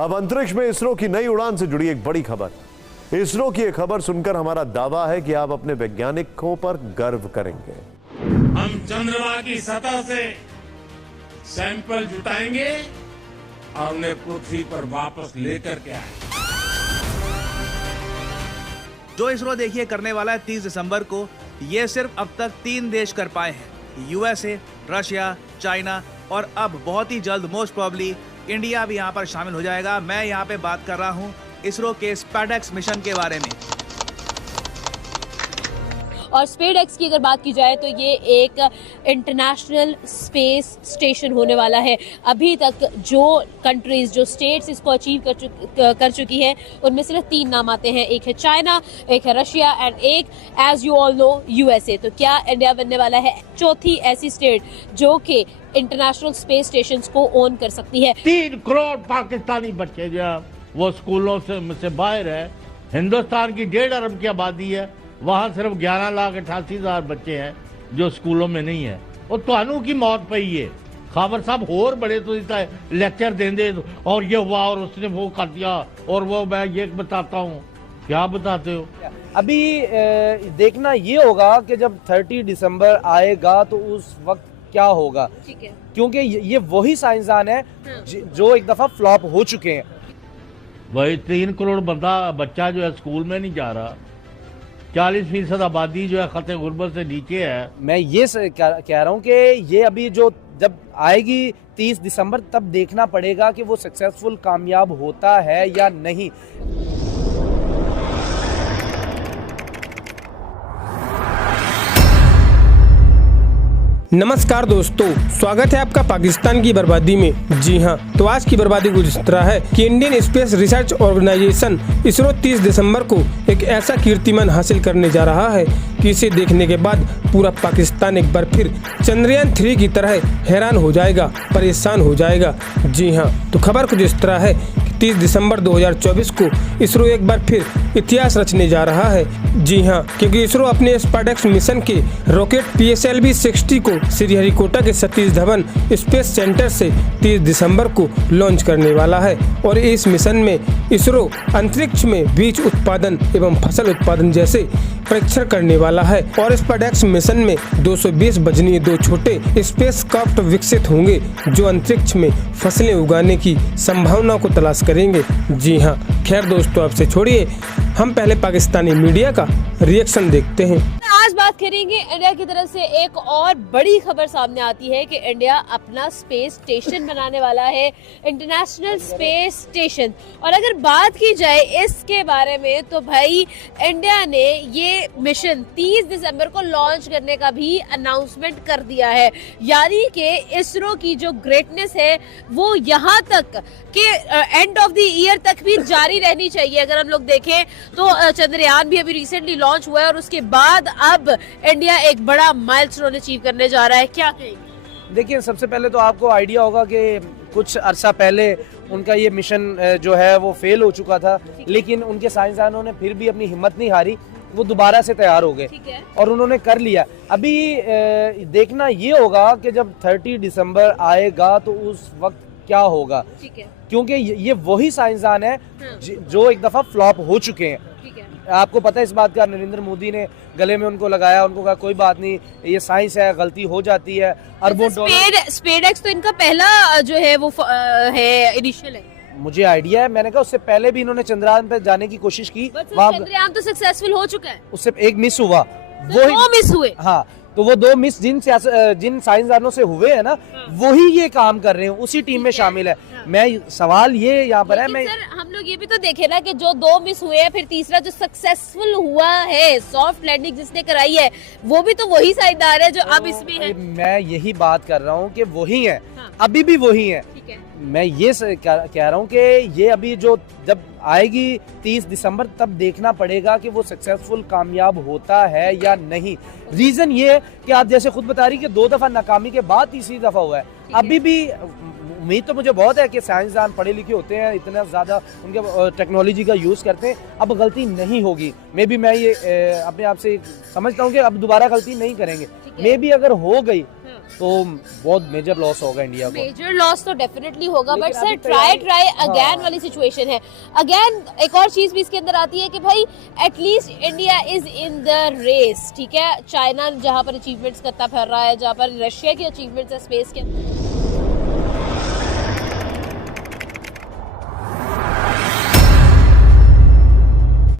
अब अंतरिक्ष में इसरो की नई उड़ान से जुड़ी एक बड़ी खबर। इसरो की यह खबर सुनकर हमारा दावा है कि आप अपने वैज्ञानिकों पर गर्व करेंगे। हम चंद्रमा की सतह से सैंपल जुटाएंगे और उन्हें पृथ्वी पर वापस लेकर के आएंगे। जो इसरो देखिए करने वाला है 30 दिसंबर को, ये सिर्फ अब तक 3 देश कर पाए हैं, यूएसए, रशिया, चाइना और अब बहुत ही जल्द मोस्ट प्रोबेबली इंडिया भी यहाँ पर शामिल हो जाएगा। मैं यहाँ पे बात कर रहा हूँ इसरो के स्पेडेक्स मिशन के बारे में। और स्पेडेक्स की अगर बात की जाए तो ये एक इंटरनेशनल स्पेस स्टेशन होने वाला है। अभी तक जो कंट्रीज, जो स्टेट्स इसको अचीव कर चुकी हैं, उनमें सिर्फ 3 नाम आते हैं। एक है चाइना, एक है रशिया एंड एक, as you all know, USA. तो क्या इंडिया बनने वाला है चौथी ऐसी स्टेट जो कि इंटरनेशनल स्पेस स्टेशन को ओन कर सकती है। 3 करोड़ पाकिस्तानी बच्चे जो है वो स्कूलों से बाहर है। हिंदुस्तान की 1.5 अरब की आबादी है, वहाँ सिर्फ 11,88,000 बच्चे हैं जो स्कूलों में नहीं है। और तुहानू की मौत पई है खबर साहब, होर बड़े तो लेक्चर देंगे और ये हुआ और उसने वो कर दिया और वो मैं ये बताता हूँ। क्या बताते हो? अभी देखना ये होगा कि जब 30 दिसंबर आएगा तो उस वक्त क्या होगा, ठीक है, क्योंकि ये वही साइंसदान है जो एक दफा फ्लॉप हो चुके हैं। वही 3 करोड़ बच्चा जो है स्कूल में नहीं जा रहा, 40% आबादी जो है खतरे गुर्बत से नीचे है। मैं ये कह रहा हूँ कि ये अभी जो जब आएगी 30 दिसंबर तब देखना पड़ेगा कि वो सक्सेसफुल कामयाब होता है या नहीं। नमस्कार दोस्तों, स्वागत है आपका पाकिस्तान की बर्बादी में। जी हाँ, तो आज की बर्बादी कुछ इस तरह है कि Indian space research organisation ISRO 30 दिसंबर को एक ऐसा कीर्तिमान हासिल करने जा रहा है कि इसे देखने के बाद पूरा पाकिस्तान एक बार फिर चंद्रयान 3 की तरह हैरान हो जाएगा, परेशान हो जाएगा। जी हाँ, तो खबर कुछ इस तरह है कि 30 दिसंबर 2024 को इसरो एक बार फिर इतिहास रचने जा रहा है। जी हाँ, क्योंकि इसरो अपने स्पेडेक्स मिशन के रॉकेट PSLV-60 को श्रीहरिकोटा के सतीश धवन स्पेस सेंटर से 30 दिसंबर को लॉन्च करने वाला है। और इस मिशन में इसरो अंतरिक्ष में बीज उत्पादन एवं फसल उत्पादन जैसे परीक्षण करने वाला है। और स्पेडेक्स मिशन में 220 वजनीय 2 छोटे स्पेस क्राफ्ट विकसित होंगे जो अंतरिक्ष में फसलें उगाने की संभावना को तलाश करेंगे। जी हाँ, खैर दोस्तों, आपसे छोड़िए, हम पहले पाकिस्तानी मीडिया का रिएक्शन देखते हैं। आज बात करेंगे इंडिया की तरफ से एक और बड़ी खबर सामने आती है कि इंडिया अपना स्पेस स्टेशन बनाने वाला है, इंटरनेशनल स्पेस स्टेशन। और अगर बात की जाए इसके बारे में तो भाई इंडिया ने ये मिशन 30 दिसंबर को लॉन्च करने का भी अनाउंसमेंट कर दिया है। यानी कि इसरो की जो ग्रेटनेस है वो यहाँ तक कि एंड ऑफ द ईयर तक भी जारी रहनी चाहिए। अगर हम लोग देखें तो चंद्रयान भी अभी रिसेंटली लॉन्च हुआ है और उसके बाद अब इंडिया एक बड़ा माइलस्टोन अचीव करने जा रहा है। क्या कहेंगे? देखिए, सबसे पहले तो आपको आइडिया होगा कि कुछ अरसा पहले उनका ये मिशन जो है वो फेल हो चुका था, लेकिन उनके साइंसदानों ने फिर भी अपनी हिम्मत नहीं हारी, वो दोबारा से तैयार हो गए और उन्होंने कर लिया। अभी देखना ये होगा कि जब 30 दिसंबर आएगा तो उस वक्त क्या होगा, क्योंकि ये वही साइंसदान है जो एक दफा फ्लॉप हो चुके हैं। आपको पता है इस बात का, नरेंद्र मोदी ने गले में उनको लगाया, उनको कहा कोई बात नहीं, ये साइंस है, गलती हो जाती है। अरबों डॉलर स्पेडेक्स तो इनका पहला जो है वो है, इनिशियल है। मुझे आइडिया है, मैंने कहा उससे पहले भी इन्होंने चंद्रयान पे जाने की कोशिश की, चंद्रयान तो सक्सेसफुल हो चुका है, उससे एक मिस हुआ, वो 2 मिस हुए। हाँ, तो वो 2 मिस जिन साइंसदानों से हुए हैं ना, वही ये काम कर रहे हैं, उसी टीम में शामिल है। मैं सवाल ये यहाँ पर है, मैं सर हम लोग ये भी तो देखे ना कि जो 2 मिस हुए हैं, फिर तीसरा जो सक्सेसफुल हुआ है, सॉफ्ट लैंडिंग जिसने कराई है, वो भी तो वही साइंसदान है जो अब इसमें है। मैं यही बात कर रहा हूँ कि वही है, अभी भी वही है। मैं ये कह रहा हूँ कि ये अभी जो जब आएगी 30 दिसंबर तब देखना पड़ेगा कि वो सक्सेसफुल कामयाब होता है या नहीं। रीजन ये है कि आप जैसे खुद बता रही कि 2 दफा नाकामी के बाद तीसरी दफा हुआ है। अभी भी उम्मीद तो मुझे बहुत है कि साइंसदान पढ़े लिखे होते हैं, इतना ज़्यादा उनके टेक्नोलॉजी का यूज़ करते हैं, अब गलती नहीं होगी। मे बी मैं ये अपने आप से समझता हूँ कि अब दोबारा गलती नहीं करेंगे। मे बी अगर हो गई तो बहुत मेजर लॉस होगा इंडिया को। मेजर लॉस तो डेफिनेटली होगा, बट सर अभी ट्राई अगेन वाली सिचुएशन है। अगेन एक और चीज भी इसके अंदर आती है कि भाई at least India is in the race, ठीक है। चाइना जहां पर अचीवमेंट्स करता फिर रहा है, जहां पर रशिया की अचीवमेंट्स है स्पेस के अंदर,